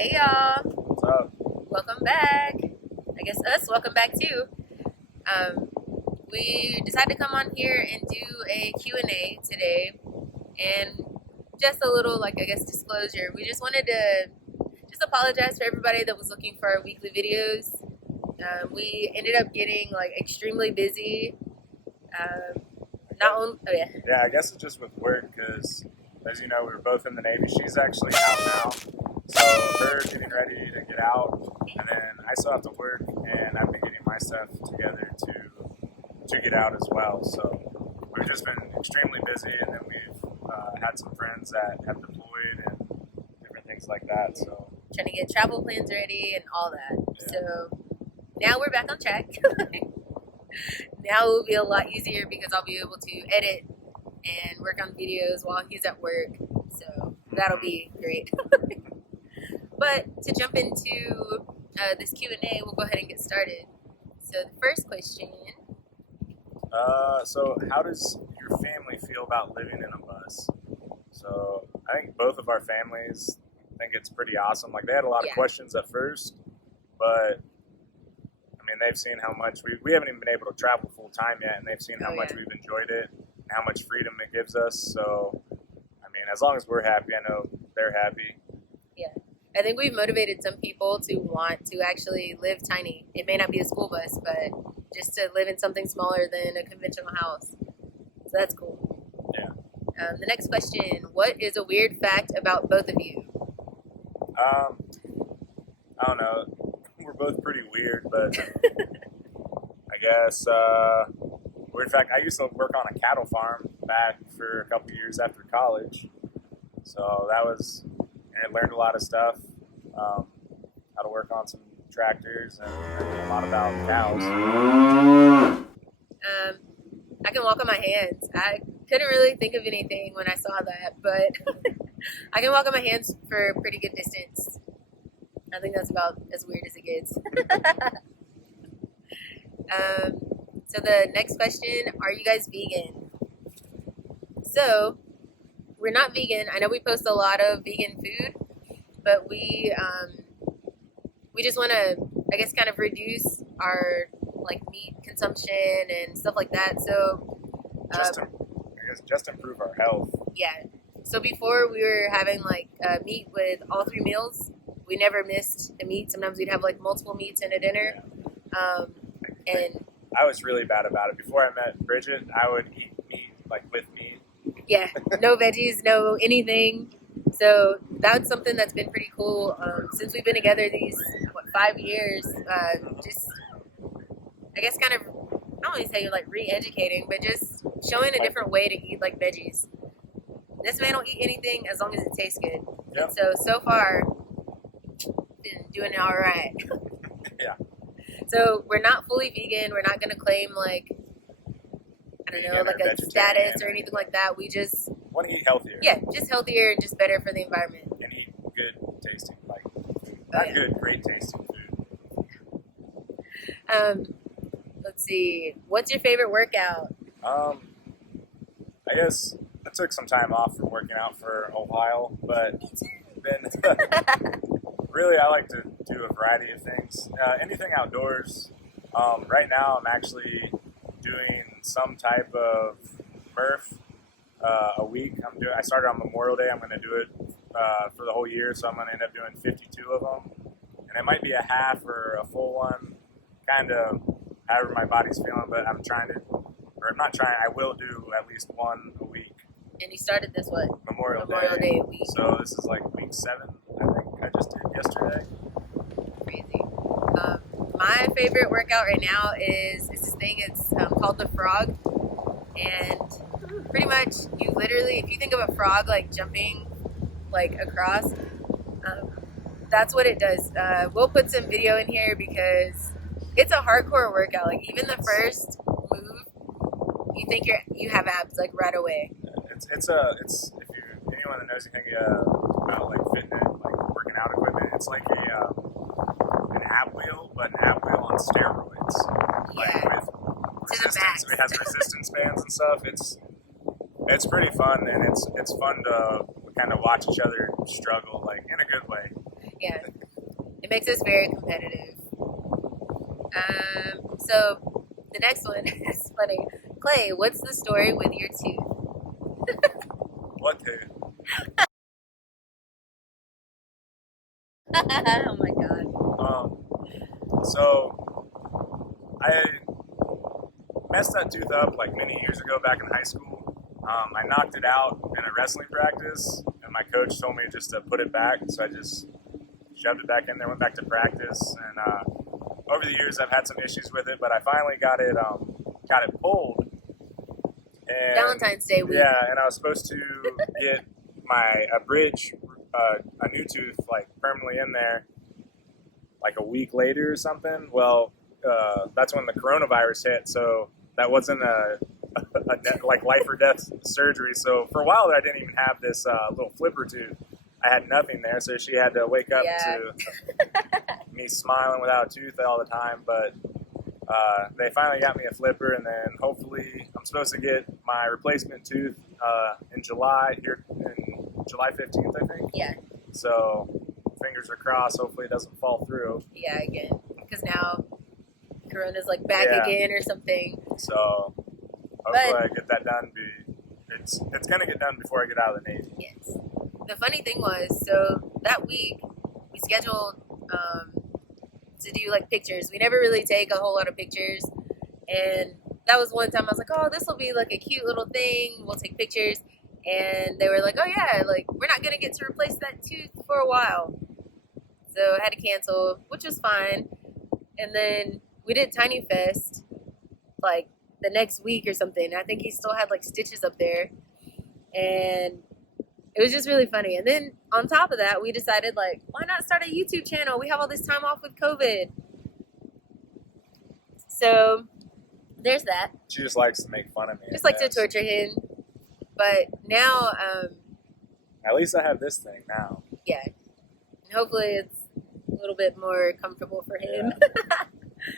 Hey y'all, What's up? welcome back. I guess welcome back too. We decided to come on here and do a Q&A today, and just a little, disclosure. We just wanted to just apologize for everybody that was looking for our weekly videos. We ended up getting extremely busy. Yeah, I guess it's just with work because, as you know, we were both in the Navy. She's actually out now, so her getting ready to get out, and then I still have to work, and I've been getting my stuff together to get out as well. So we've just been extremely busy, and then we've had some friends that have deployed and different things like that. So trying to get travel plans ready and all that. Yeah. So now we're back on track. Now it will be a lot easier because I'll be able to edit and work on videos while he's at work. So that'll be great. But to jump into this Q&A, we'll go ahead and get started. So the first question. So how does your family feel about living in a bus? So I think both of our families think it's pretty awesome. Like, they had a lot of questions at first, but I mean, they've seen how much we haven't even been able to travel full time yet, and they've seen how much we've enjoyed it and how much freedom it gives us. So I mean, as long as we're happy, I know they're happy. Yeah. I think we've motivated some people to want to actually live tiny. It may not be a school bus, but just to live in something smaller than a conventional house. So that's cool. Yeah. The next question. What is a weird fact about both of you? I don't know. We're both pretty weird, but I guess weird fact, I used to work on a cattle farm back for a couple years after college. So that was, and I learned a lot of stuff, how to work on some tractors and a lot about cows. I can walk on my hands. I couldn't really think of anything when I saw that, but I can walk on my hands for a pretty good distance. I think that's about as weird as it gets. So the next question, are you guys vegan? So we're not vegan. I know we post a lot of vegan food, but we just want to, I guess, kind of reduce our meat consumption and stuff like that. So just improve our health. Yeah. So before we were having meat with all 3 meals. We never missed a meat. Sometimes we'd have multiple meats in a dinner. And I was really bad about it. Before I met Bridgette, I would eat meat with meat. Yeah, no veggies, no anything. So that's something that's been pretty cool since we've been together these 5 years. Just, I guess, kind of, I don't want to say re-educating, but just showing a different way to eat veggies. This man will eat anything as long as it tastes good. Yep. And so far, been doing it all right. Yeah. So we're not fully vegan. We're not going to claim a status or anything like that. We just want to eat healthier. Yeah, just healthier and just better for the environment. And eat good tasting, great tasting food. Let's see. What's your favorite workout? I guess I took some time off from working out for a while, but then really I like to do a variety of things. Anything outdoors. Right now I'm actually doing some type of Murph a week. I started on Memorial Day. I'm going to do it for the whole year, so I'm going to end up doing 52 of them. And it might be a half or a full one, kind of however my body's feeling, but I'm not trying, I will do at least one a week. And you started this what? Memorial Day week. So this is week 7, I think I just did yesterday. Crazy. My favorite workout right now is this thing. It's called the frog, and pretty much you literally, if you think of a frog jumping across, that's what it does. We'll put some video in here because it's a hardcore workout. Even the first move, you think you have abs right away. It's if anyone that knows anything about fitness, working out equipment, it's an ab wheel, but an ab wheel on steroids. Yeah. With resistance, it has resistance bands and stuff. It's pretty fun, and it's fun to kind of watch each other struggle, in a good way. Yeah, it makes us very competitive. So the next one is funny. Clay, what's the story with your tooth? What tooth? Oh my god. So I messed that tooth up like many years ago back in high school. I knocked it out in a wrestling practice, and my coach told me just to put it back, so I just shoved it back in there, went back to practice, and over the years I've had some issues with it, but I finally got it pulled. And, Valentine's Day week. Yeah, and I was supposed to get a new tooth like permanently in there like a week later or something. Well, that's when the coronavirus hit, so that wasn't a like life or death surgery. So for a while there, I didn't even have this little flipper tooth. I had nothing there, so she had to wake up to me smiling without a tooth all the time. But they finally got me a flipper, and then hopefully I'm supposed to get my replacement tooth in July, here in July 15th, I think. Yeah. So fingers are crossed. Hopefully it doesn't fall through. Yeah, again, because now Corona's like back again or something. So hopefully I get that done. It's gonna get done before I get out of the Navy. Yes. The funny thing was, so that week we scheduled to do like pictures. We never really take a whole lot of pictures, and that was one time I was like, oh, this will be like a cute little thing. We'll take pictures. And they were like, oh yeah, like we're not gonna get to replace that tooth for a while. So I had to cancel, which was fine. And then we did Tiny Fest like the next week or something. I think he still had like stitches up there. And it was just really funny. And then on top of that, we decided like, why not start a YouTube channel? We have all this time off with COVID. So there's that. She just likes to make fun of me. Just like to torture him. But now, at least I have this thing now. Yeah. And hopefully it's a little bit more comfortable for him. Yeah.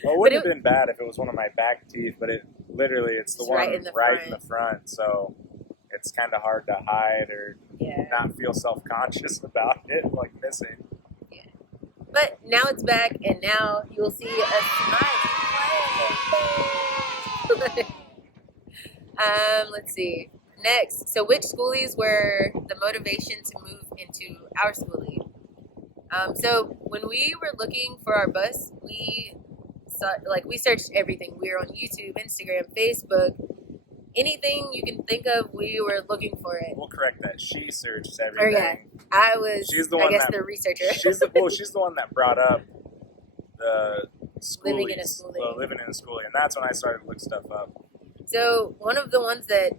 Well, it wouldn't have been bad if it was one of my back teeth, but it's the one right in the front. So it's kind of hard to hide or not feel self-conscious about it, like missing. Yeah. But now it's back, and now you'll see a smile. Let's see. Next, so which schoolies were the motivation to move into our schoolie? So when we were looking for our bus, we searched everything. We were on YouTube, Instagram, Facebook, anything you can think of. We were looking for it. We'll correct that. She searched everything. Oh yeah, I was. She's the one the researcher. She's the one that brought up the living in a schoolie. Living in a schoolie, and that's when I started to look stuff up. So one of the ones that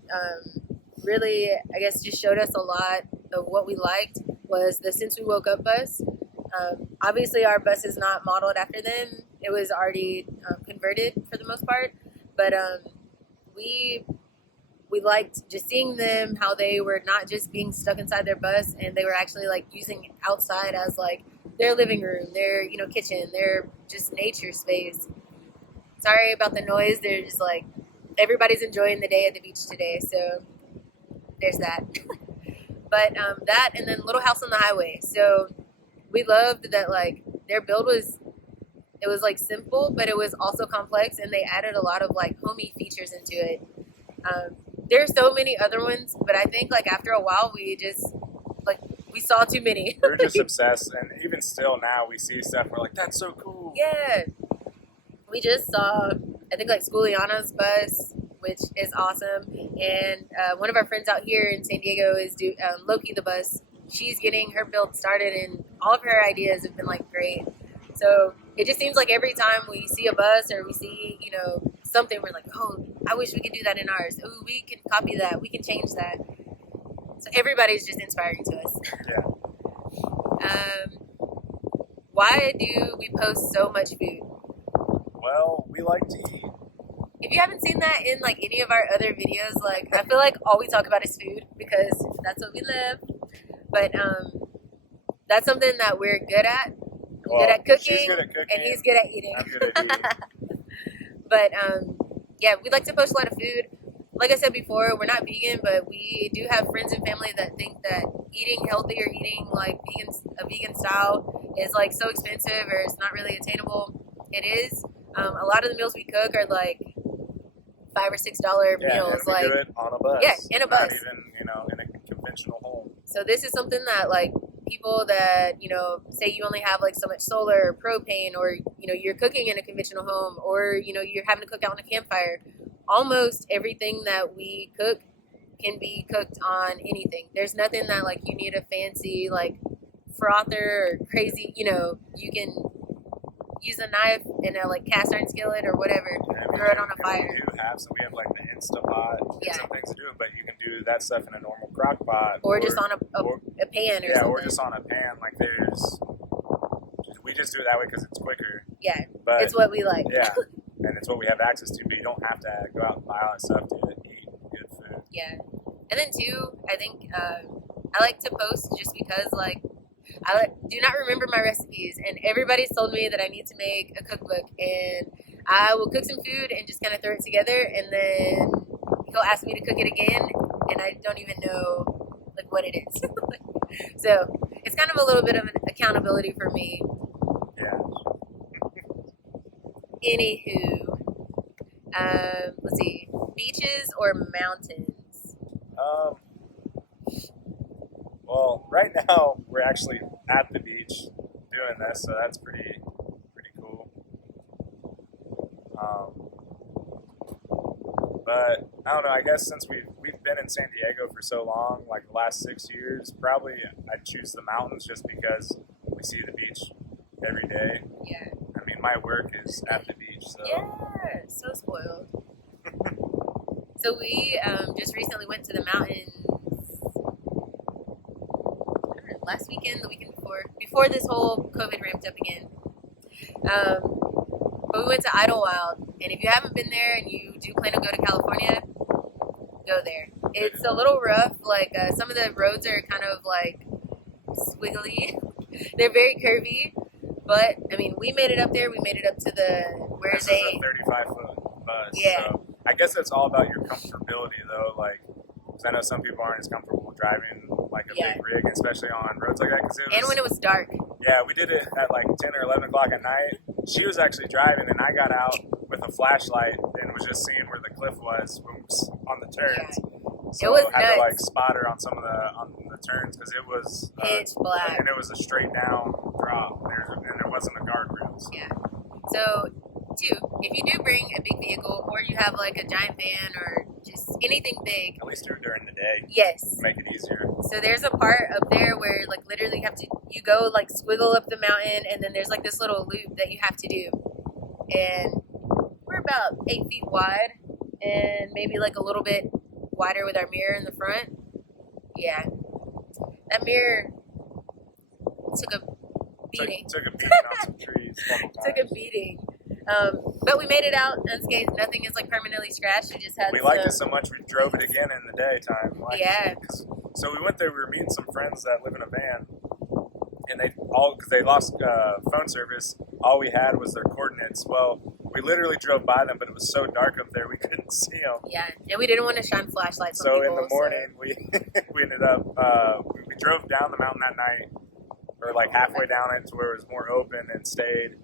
really, I guess, just showed us a lot of what we liked was the Since We Woke Up bus. Obviously, our bus is not modeled after them. It was already converted for the most part. But we liked just seeing them, how they were not just being stuck inside their bus, and they were actually like using outside as like their living room, their kitchen, their just nature space. Sorry about the noise. They're just like, everybody's enjoying the day at the beach today, so there's that. But that, and then Little House on the Highway. So we loved that, like, their build was like simple, but it was also complex, and they added a lot of like homey features into it. There's so many other ones, but I think like after a while we just we saw too many. We're just obsessed, and even still now we see stuff, we're like, that's so cool. Yeah. We just saw, I think, like Schooliana's bus, which is awesome. And one of our friends out here in San Diego is Loki the bus. She's getting her build started, and all of her ideas have been like great. So it just seems like every time we see a bus or we see, something, we're like, oh, I wish we could do that in ours. Oh, we can copy that. We can change that. So everybody's just inspiring to us. Yeah. Why do we post so much food? Well, we like to eat. If you haven't seen that in like any of our other videos, like I feel like all we talk about is food because that's what we live. But that's something that we're good at. Well, good at cooking, she's good at cooking, and he's good at eating. I'm good at eating. But yeah, we like to post a lot of food. like I said before, we're not vegan, but we do have friends and family that think that eating healthy or eating like a vegan style is like so expensive or it's not really attainable. It is. A lot of the meals we cook are like $5 or $6 meals. And we like do it on a bus. Yeah, in a bus. Not even, in a conventional home. So this is something that like people that, say you only have like so much solar or propane, or, you're cooking in a conventional home, or, you're having to cook out on a campfire. Almost everything that we cook can be cooked on anything. There's nothing that like you need a fancy like frother or crazy, you can use a knife in a like cast iron skillet or whatever, throw it on a fire. We have like the Instapot and some things to do it, but you can do that stuff in a normal crock pot. Or just on a pan or something. Or just on a pan. Like we just do it that way because it's quicker. Yeah, but it's what we like. Yeah, and it's what we have access to, but you don't have to go out and buy all that stuff to eat good food. Yeah. And then too, I think I like to post just because like I do not remember my recipes, and everybody's told me that I need to make a cookbook, and I will cook some food and just kind of throw it together, and then he'll ask me to cook it again, and I don't even know like what it is. So it's kind of a little bit of an accountability for me. Yeah. Anywho, let's see, beaches or mountains? Well, right now we're actually at the beach doing this, so that's pretty cool. But I don't know. I guess since we've been in San Diego for so long, like the last 6 years, probably I'd choose the mountains just because we see the beach every day. Yeah. I mean, my work is at the beach, so. Yeah, so spoiled. So we just recently went to the mountains last weekend, the weekend before this whole COVID ramped up again. But we went to Idlewild, and if you haven't been there and you do plan to go to California, go there. It's a little rough. Like some of the roads are kind of like squiggly. They're very curvy, but I mean, we made it up there. We made it up to This is a 35-foot bus. Yeah. So I guess it's all about your comfortability, though. Like, because I know some people aren't as comfortable driving like a big rig, especially on roads like that. And when it was dark. Yeah, we did it at like 10 or 11 o'clock at night. She was actually driving, and I got out with a flashlight and was just seeing where the cliff was on the turns. Yeah. So it was I had nuts. to like spot her on some of the turns because it was pitch black, and it was a straight down drop. And there wasn't a guardrails. Yeah. So, two, if you do bring a big vehicle, or you have like a giant van or just anything big, at least do it during the day. Yes. Make it easier. So there's a part up there where like literally you go like squiggle up the mountain, and then there's like this little loop that you have to do, and we're about 8 feet wide, and maybe like a little bit wider with our mirror in the front. Yeah, that mirror took a beating. Took a beating on some trees. Took a beating. But we made it out unscathed. Nothing is like permanently scratched. We liked it so much we drove it again in the daytime. Yeah. So we went there. We were meeting some friends that live in a van, and because they lost phone service. All we had was their coordinates. Well, we literally drove by them, but it was so dark up there we couldn't see them. Yeah, and we didn't want to shine flashlights on people. So in the morning, we ended up we drove down the mountain that night, or like halfway down it to where it was more open, and stayed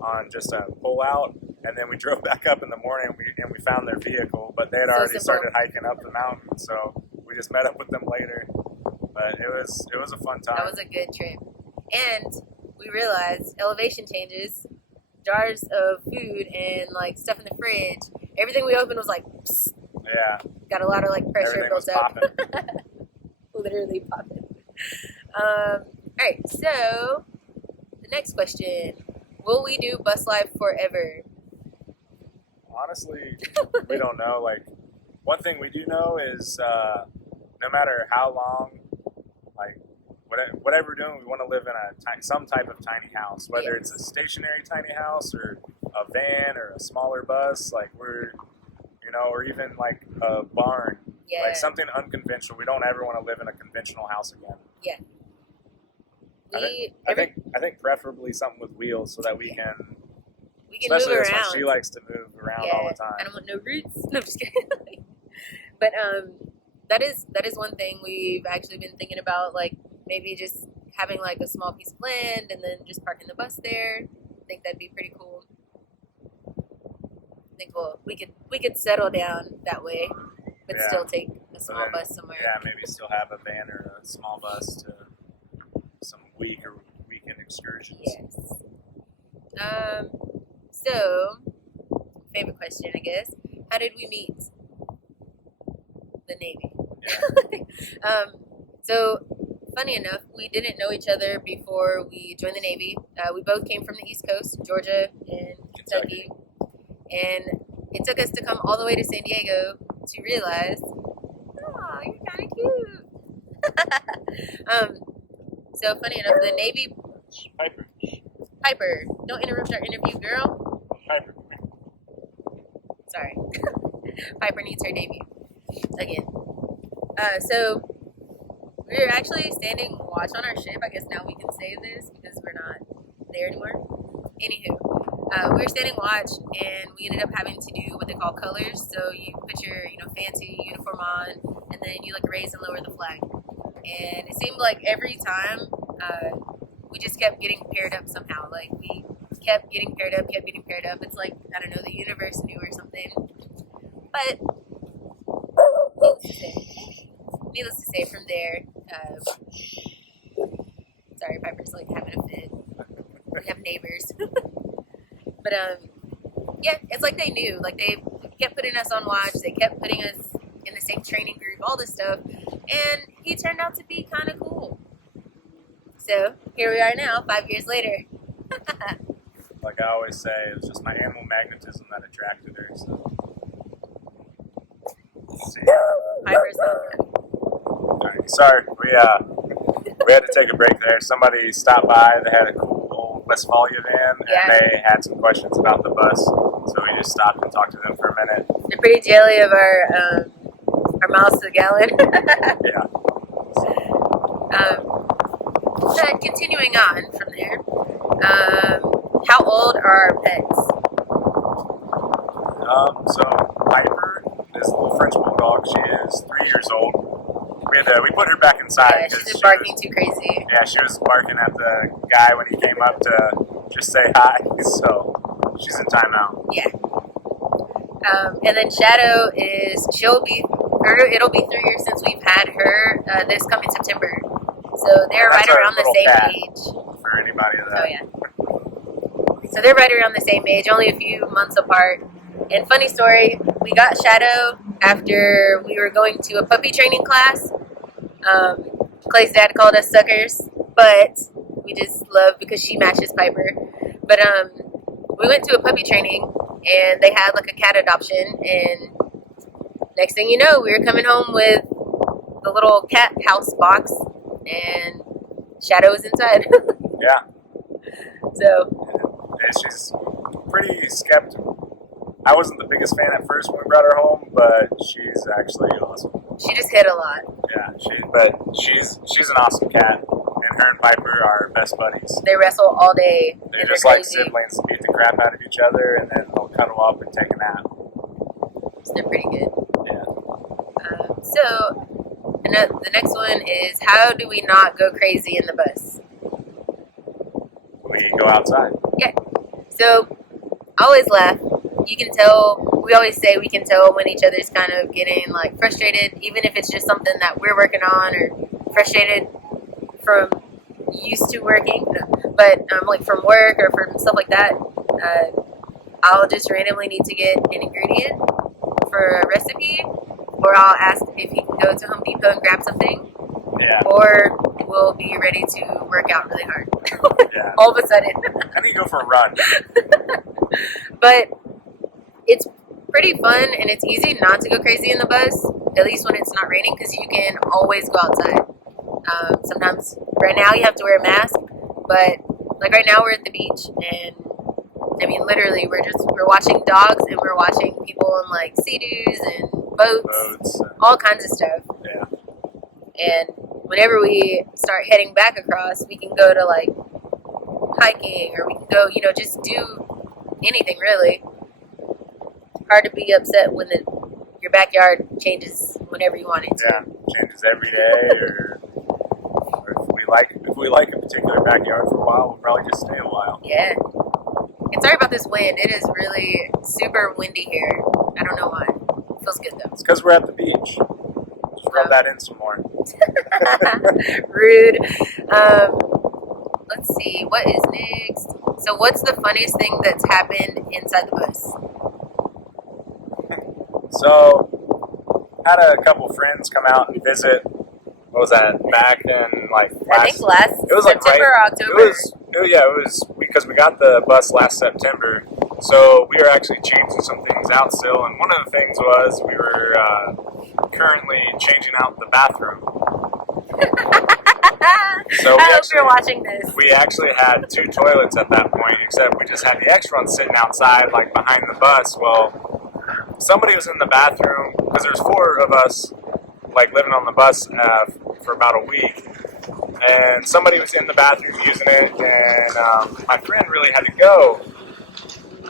on just a pull out, and then we drove back up in the morning, and we found their vehicle, but they had already started hiking up the mountain, so we just met up with them later. But it was a fun time. That was a good trip. And we realized elevation changes, jars of food and like stuff in the fridge, everything we opened was like psst. Yeah, got a lot of like pressure built up. Literally popping. All right, so the next question: will we do bus life forever? Honestly, we don't know. Like, one thing we do know is no matter how long, like, whatever we're doing, we want to live in some type of tiny house, whether it's a stationary tiny house or a van or a smaller bus, like or even like a barn, like something unconventional. We don't ever want to live in a conventional house again. Yeah. I think preferably something with wheels so that we can especially move around. She likes to move around all the time. I don't want no roots. No, I'm just kidding. But that is one thing we've actually been thinking about, like maybe just having like a small piece of land and then just parking the bus there. I think that'd be pretty cool. I think we could settle down that way, but still take a small bus somewhere. Yeah, maybe still have a van or a small bus to some weekend excursions. Yes. So, favorite question, I guess. How did we meet? The Navy. Yeah. So, funny enough, we didn't know each other before we joined the Navy. We both came from the East Coast, Georgia and Kentucky. And it took us to come all the way to San Diego to realize, oh, you're kind of cute. So, funny enough, the Navy... Piper, don't interrupt our interview, girl. Piper. Sorry. Piper needs her debut. Again. So, we're actually standing watch on our ship. I guess now we can say this because we're not there anymore. Anywho, we were standing watch and we ended up having to do what they call colors. So, you put your fancy uniform on and then you raise and lower the flag. And it seemed like every time we just kept getting paired up somehow. Like, we kept getting paired up. It's like, I don't know, the universe knew or something. But, needless to say, from there, sorry, Piper's having a fit. We have neighbors. But, yeah, it's like they knew. Like, they kept putting us on watch. They kept putting us in the same training group, all this stuff. And he turned out to be kind of cool. So, here we are now, 5 years later. Like I always say, it was just my animal magnetism that attracted her. So. Let's see. Piper's All right, sorry, we had to take a break there. Somebody stopped by. They had a cool old Westphalia van, and they had some questions about the bus. So we just stopped and talked to them for a minute. They're pretty jelly of our miles to the gallon. Yeah. So continuing on from there, how old are our pets? So Piper is a little French bulldog. She is 3 years old. We put her back inside. Yeah, she's been barking too crazy. Yeah, she was barking at the guy when he came up to just say hi. So she's in timeout. Yeah. And then Shadow it'll be 3 years since we've had her this coming September. So they're right around the same age. For anybody that. Oh, yeah. So they're right around the same age, only a few months apart. And funny story, we got Shadow after we were going to a puppy training class. Clay's dad called us suckers, but we just love because she matches Piper. But we went to a puppy training, and they had a cat adoption, and next thing you know, we were coming home with the little cat house box, and Shadow was inside. Yeah. So. And she's pretty skeptical. I wasn't the biggest fan at first when we brought her home, but she's actually awesome. She just hit a lot. Yeah, she's an awesome cat, and her and Piper are best buddies. They wrestle all day. They're just like siblings, beat the crap out of each other, and then they'll cuddle up and take a nap. So they're pretty good. Yeah. So the next one is, how do we not go crazy in the bus? We go outside. Yeah. So I always laugh. You can tell, we always say we can tell when each other's kind of getting frustrated, even if it's just something that we're working on, or frustrated from used to working, but from work or from stuff like that. I'll just randomly need to get an ingredient for a recipe, or I'll ask if he can go to Home Depot and grab something. Yeah. Or we'll be ready to work out really hard. Yeah. All of a sudden. I need to go for a run. But it's pretty fun, and it's easy not to go crazy in the bus, at least when it's not raining, because you can always go outside. Sometimes, right now you have to wear a mask, but right now we're at the beach, and literally we're watching dogs, and we're watching people in Sea-Doos and boats, all kinds of stuff. Yeah. And whenever we start heading back across, we can go to hiking, or we can go, just do anything really. Hard to be upset when your backyard changes whenever you want it to. Yeah, changes every day, or if we like a particular backyard for a while, we'll probably just stay a while. Yeah. And sorry about this wind. It is really super windy here. I don't know why. It feels good though. It's because we're at the beach. Just rub that in some more. Rude. Let's see. What is next? So what's the funniest thing that's happened inside the bus? So, had a couple friends come out and visit. What was that? Back in like I think last it was like September or October. It was because we got the bus last September. So we were actually changing some things out still, and one of the things was we were currently changing out the bathroom. So I hope you're watching this. We actually had 2 toilets at that point, except we just had the extra one sitting outside, like behind the bus. Well, somebody was in the bathroom, because there's 4 of us, like living on the bus for about a week, and somebody was in the bathroom using it, and my friend really had to go.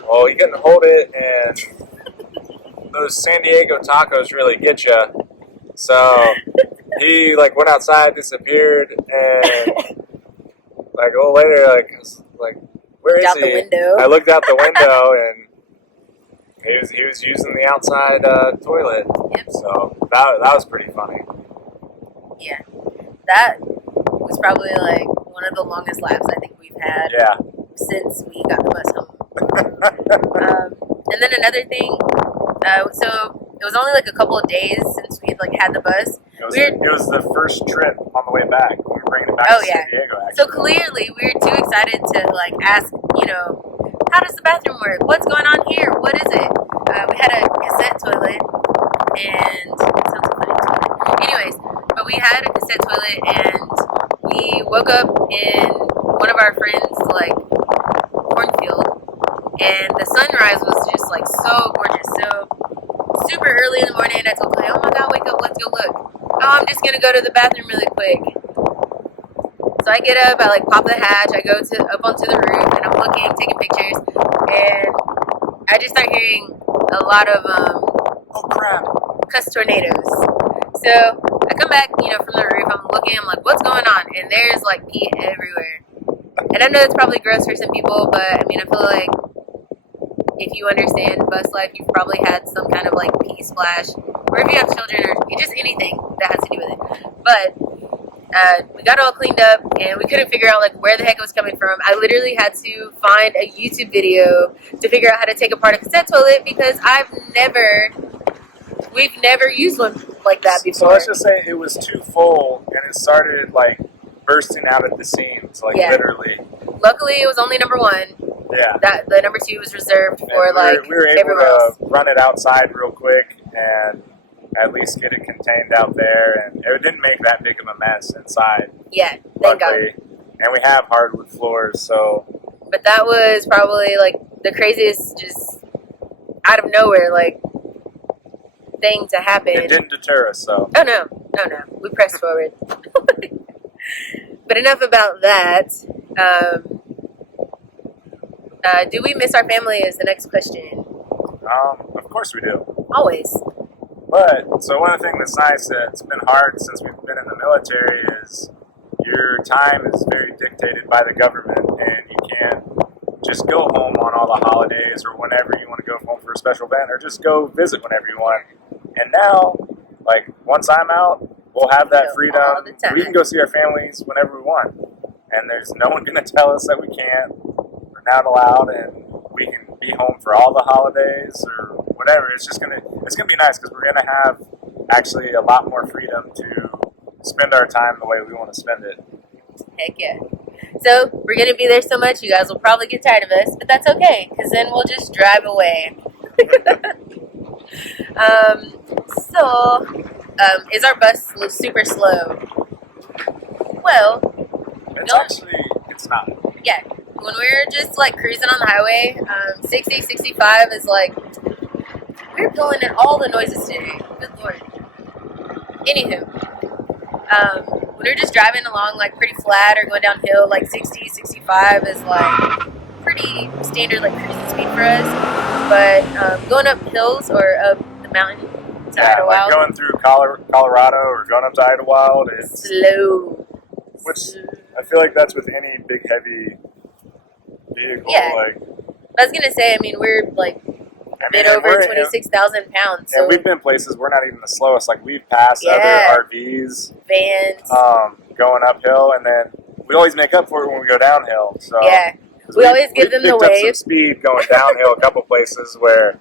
Well, he couldn't hold it, and those San Diego tacos really get you. So he like went outside, disappeared, and like a little later, like where is out he? The window. I looked out the window, and he was using the outside toilet. Yep. So that was pretty funny. Yeah, that was probably like one of the longest laughs I think we've had. Yeah. Since we got the bus home. And then another thing, so it was only like a couple of days since we had the bus. It was the first trip on the way back. We were bringing it back to San Diego, actually. So clearly we were too excited to ask, how does the bathroom work? What's going on here? What is it? We had a cassette toilet, and it sounds funny toilet. Anyways, but we had a cassette toilet, and we woke up in one of our friends' cornfield, and the sunrise was just so gorgeous. So super early in the morning, I told Clay, "Oh my God, wake up! Let's go look." "Oh, I'm just gonna go to the bathroom really quick." So I get up, I pop the hatch, I go up onto the roof, and I'm looking, taking pictures, and I just start hearing a lot of oh crap, cuss tornadoes. So I come back, from the roof, I'm looking, I'm like, what's going on? And there's pee everywhere. And I know it's probably gross for some people, but I feel like if you understand bus life, you've probably had some kind of pee splash, or if you have children, or just anything that has to do with it. But we got all cleaned up, and we couldn't figure out where the heck it was coming from. I literally had to find a YouTube video to figure out how to take apart a cassette toilet, because we've never used one like that before. So let's just say it was too full, and it started bursting out at the seams, literally. Luckily, it was only number 1. Yeah. That the number 2 was reserved for we were able everyone to else. run it outside real quick and at least get it contained out there, and it didn't make that big of a mess inside. Yeah, thank God. And we have hardwood floors, so. But that was probably the craziest, just out of nowhere thing to happen. It didn't deter us, so. Oh no, we pressed forward. But enough about that. Do we miss our family is the next question. Of course we do. Always. But, so one of the things that's nice that's been hard since we've been in the military is your time is very dictated by the government, and you can't just go home on all the holidays or whenever you want to go home for a special event, or just go visit whenever you want. And now, once I'm out, we'll have that freedom. We can go see our families whenever we want. And there's no one going to tell us that we can't. We're not allowed, and we can be home for all the holidays or whatever. It's gonna be nice, because we're gonna have actually a lot more freedom to spend our time the way we want to spend it. Heck yeah. So we're gonna be there so much, you guys will probably get tired of us, but that's okay, because then we'll just drive away. Is our bus super slow? Well, It's not. Yeah. When we're just cruising on the highway, 60, 65 is we're pulling in all the noises today. Good Lord. Anywho, when we're just driving along pretty flat or going downhill, 60, 65 is pretty standard cruising speed for us. But going up hills or up the mountain to yeah, like Idlewild. going through Colorado or going up to Idlewild is Slow. which I feel like that's with any big heavy vehicle. Yeah. Like I was gonna say, I mean, we're like a bit over 26,000 pounds. So and we've been places we're not even the slowest. Like we've passed other RVs, vans. going uphill, and then we always make up for it when we go downhill. So Yeah, we always give them the picked up some wave. speed going downhill a couple places where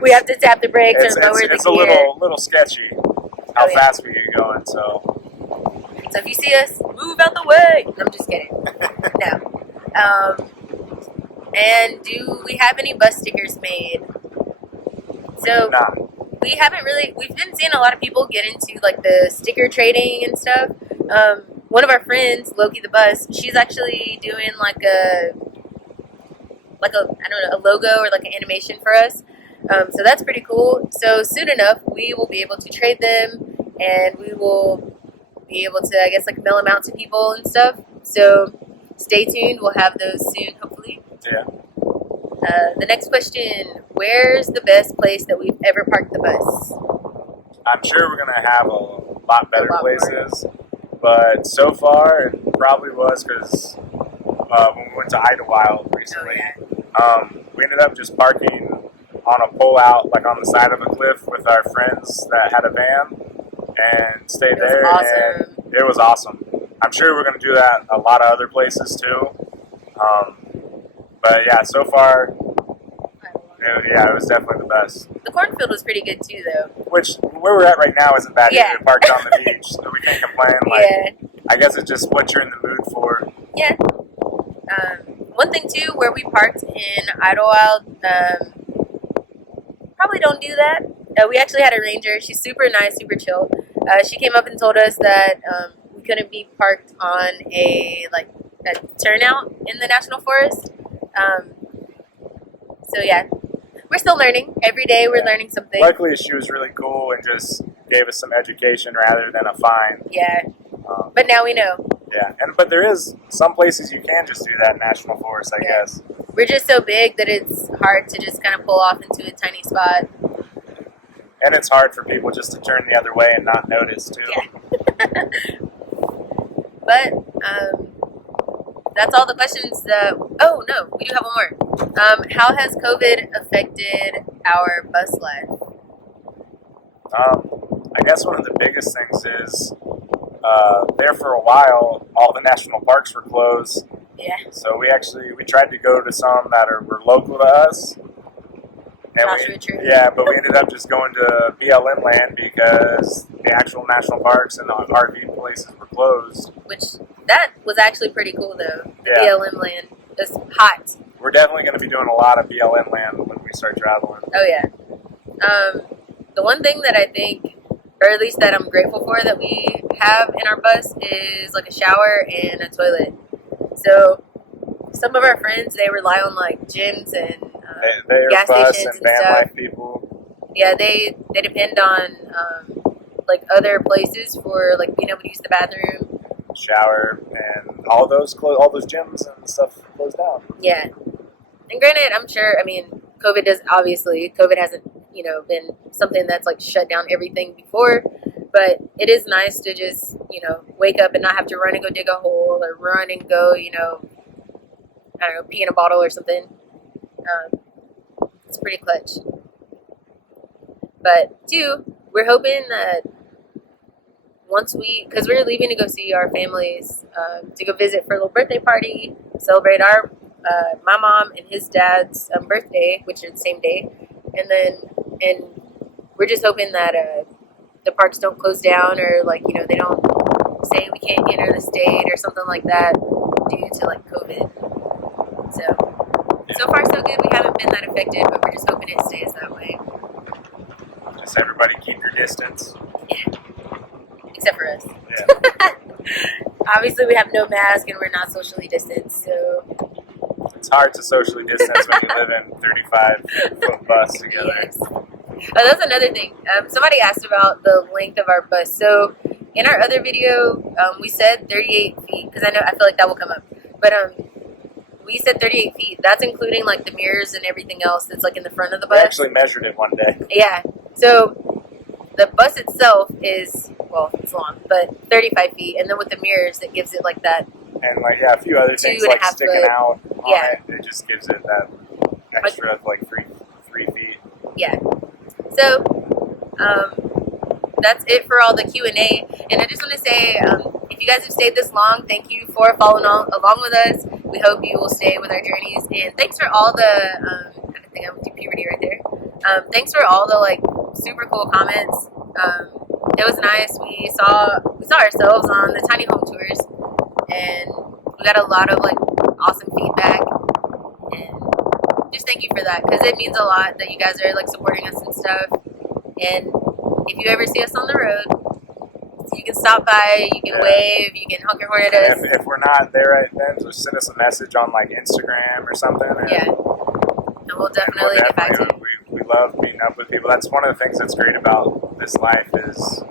we have to tap the brakes or lower the it's gear. a little sketchy how fast we get going. So if you see us, move out the way. I'm just kidding. No. And do we have any bus stickers made? So we haven't really. We've been seeing a lot of people get into like the sticker trading and stuff. One of our friends, Loki the Bus, she's actually doing like a I don't know, a logo or like an animation for us. So that's pretty cool. So soon enough, we will be able to trade them, and we will be able to, I guess, like mail them out to people and stuff. So stay tuned. We'll have those soon, hopefully. yeah. The next question: where's the best place that we've ever parked the bus? I'm sure we're gonna have a lot better places, more. but so far it probably was because when we went to Idlewild recently, we ended up just parking on a pull out, like on the side of a cliff, with our friends that had a van, and stayed there. Awesome. And it was awesome. I'm sure we're gonna do that a lot of other places too. But yeah, so far, it was definitely the best. The cornfield was pretty good too, though. Which, where we're at right now isn't bad Yeah. either. Parked on the beach, so we can't complain. Like, Yeah. I guess it's just what you're in the mood for. Yeah. One thing too, where we parked in Idlewild, probably don't do that. We actually had a ranger. She's super nice, super chill. She came up and told us that we couldn't be parked on a turnout in the national forest. So yeah, we're still learning. Every day we're learning something. Luckily, she was really cool and just gave us some education rather than a fine. Yeah. But now we know. Yeah, but there is some places you can just do that in national forest, I guess. We're just so big that it's hard to just kind of pull off into a tiny spot. And it's hard for people just to turn the other way and not notice, too. Yeah. But that's all the questions that... Oh, no, we do have one more. How has COVID affected our bus life? I guess one of the biggest things is there for a while, all the national parks were closed. Yeah. So we tried to go to some that were local to us. Yeah, but we ended up just going to BLM land because the actual national parks and the RV places were closed. Which, that was actually pretty cool, though. Yeah. BLM land. It was hot. We're definitely going to be doing a lot of BLM land when we start traveling. Oh, yeah. The one thing that I think, or at least that I'm grateful for that we have in our bus is like a shower and a toilet. So some of our friends, they rely on like gyms and gas bus stations and van stuff. life people. Yeah, they depend on like other places for like being able to use the bathroom, shower, and all those gyms and stuff closed down. Yeah, and granted, I'm sure. I mean, COVID hasn't been something that's like shut down everything before, but it is nice to just wake up and not have to run and go dig a hole or run and go I don't know, pee in a bottle or something. It's pretty clutch. But two, we're hoping that because we're leaving to go see our families, to go visit for a little birthday party, celebrate my mom and his dad's birthday, which is the same day, and we're just hoping that the parks don't close down or they don't say we can't enter the state or something like that due to COVID. So far so good. We haven't been that affected, but we're just hoping it stays that way. Just everybody keep your distance. Yeah. Except for us. Yeah. Obviously, we have no mask and we're not socially distanced, so... It's hard to socially distance when you live in 35-foot bus together. Yes. Oh, that's another thing. Somebody asked about the length of our bus. So, in our other video, we said 38 feet, because I feel like that will come up. But, we said 38 feet. That's including, the mirrors and everything else that's, in the front of the bus. We actually measured it one day. Yeah. So, the bus itself is, well, it's long, but 35 feet, and then with the mirrors, it gives it like that. And like, yeah, a few other things like 2.5 sticking foot. out on Yeah. it just gives it that extra of like 3 feet. Yeah. So, that's it for all the Q&A. And I just want to say, if you guys have stayed this long, thank you for following along with us. We hope you will stay with our journeys. And thanks for all the, I think I went through puberty right there. Thanks for all the like super cool comments. It was nice. We saw ourselves on the tiny home tours, and we got a lot of like awesome feedback. And just thank you for that, because it means a lot that you guys are like supporting us and stuff. And if you ever see us on the road, you can stop by, you can wave, you can honk your horn at us. If we're not there right then, just send us a message on like Instagram or something. And Yeah, and we'll definitely get back to you. We love meeting up with people. That's one of the things that's great about this life is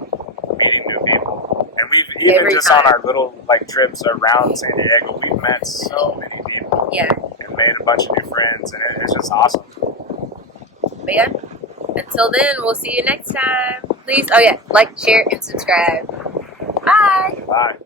meeting new people. And we've even Every just time. on our little like trips around San Diego, we've met so many people. Yeah. And made a bunch of new friends, and it's just awesome. But yeah, until then, we'll see you next time. Please, like, share, and subscribe. Bye. Bye.